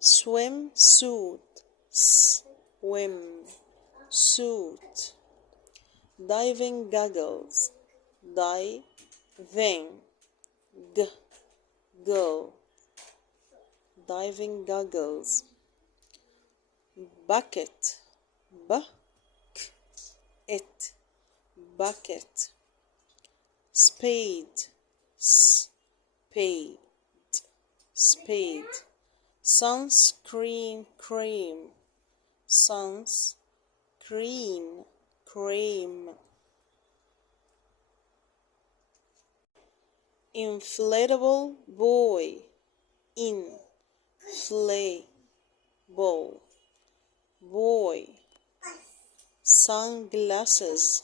swimsuit, swim suit. Diving goggles, diving go diving goggles. Bucket, it bucket. Spade, spade spade. Sunscreen, cream, sunscreen, cream. Inflatable boy, inflatable boy. Sunglasses,